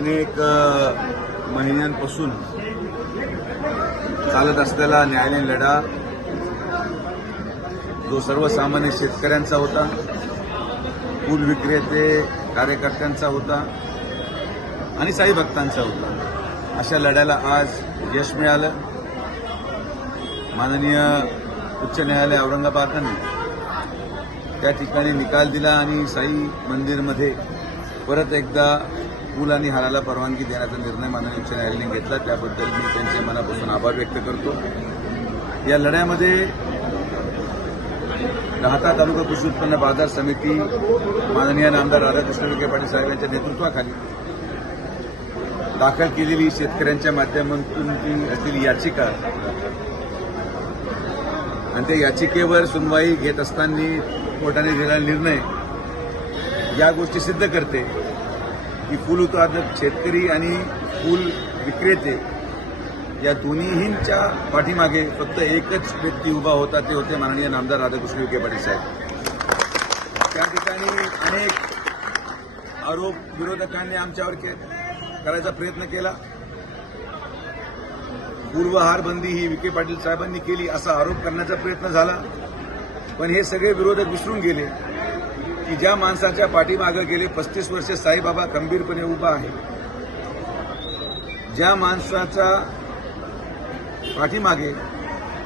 अनेक महिन्यांपासून चालत असलेला न्यायालयीन लढा जो सर्वसामान्य शेतकऱ्यांचा होता फूल विक्रेते कार्यकर्त्यांचा होता आणि साई भक्तांचा होता. अशा लढ्याला आज यश मिळालं. माननीय उच्च न्यायालय औरंगाबादने त्या ठिकाणी निकाल दिला आणि साई मंदिरमध्ये परत एकदा पूल आणि हाराला परवानगी देण्याचा निर्णय माननीय उच्च न्यायालयाने घेतला. त्याबद्दल मी त्यांचे मनापासून आभार व्यक्त करतो. या लढ्यामध्ये राहता तालुका कृषी उत्पन्न बाजार समिती माननीय नामदार राधाकृष्ण विखे पाटील साहेब यांच्या नेतृत्वाखाली दाखल केलेली शेतकऱ्यांच्या माध्यमातून असलेली याचिका आणि त्या याचिकेवर सुनवाई घेत असताना कोर्टाने दिलेला निर्णय या गोष्टी सिद्ध करते. की फूल उत्पादक शेतकरी आणि फूल विक्रेते या दोन्हींच्या पाठीमागे फक्त एकच व्यक्ती उभा होता ते होते माननीय नामदार राधाकृष्ण विखे पाटील साहेब. त्या ठिकाणी अनेक आरोप विरोधकांनी आमच्यावर करायचा प्रयत्न केला. पूर्वहार बंदी ही विखे पाटील साहेबांनी केली असा आरोप करण्याचा प्रयत्न झाला. पण हे सगळे विरोधक विसरून गेले. की ज्या माणसाच्या पाठीमागं गेले पस्तीस वर्षे साईबाबा खंबीरपणे उभा आहे. ज्या माणसाचा पाठीमागे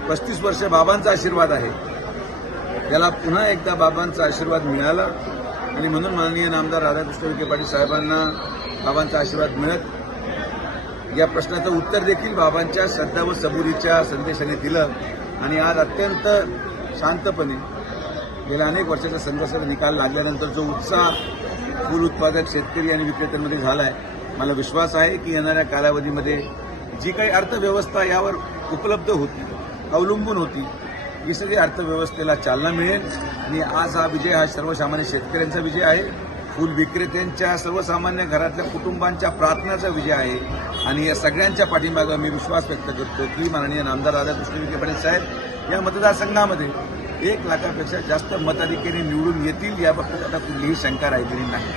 पस्तीस वर्ष बाबांचा आशीर्वाद आहे त्याला पुन्हा एकदा बाबांचा आशीर्वाद मिळाला आणि म्हणून माननीय नामदार राधाकृष्ण विखे पाटील साहेबांना बाबांचा आशीर्वाद मिळत या प्रश्नाचं उत्तर देखील बाबांच्या श्रद्धा व सबुरीच्या संदेशाने दिलं आणि आज अत्यंत शांतपणे गेल्या अनेक वर्षाच्या संघर्षाचा निकाल लागल्यानंतर जो उत्साह फूल उत्पादक शेतकरी आणि विक्रेत्यांमध्ये झाला आहे मला विश्वास आहे की येणाऱ्या कालावधीमध्ये जी काही अर्थव्यवस्था यावर उपलब्ध होती अवलंबून होती ही सगळी अर्थव्यवस्थेला चालना मिळेल. आणि आज हा विजय हा सर्वसामान्य शेतकऱ्यांचा विजय आहे. फूल विक्रेत्यांच्या सर्वसामान्य घरातल्या कुटुंबांच्या प्रार्थनाचा विजय आहे. आणि या सगळ्यांच्या पाठीमागं मी विश्वास व्यक्त करतो की माननीय नामदार राधाकृष्ण विखे पाटील साहेब या मतदारसंघामध्ये एक लाखापेक्षा जास्त मताधिकारी निवडून येतील याबाबत आता कुठलीही शंका राहिलेली नाही.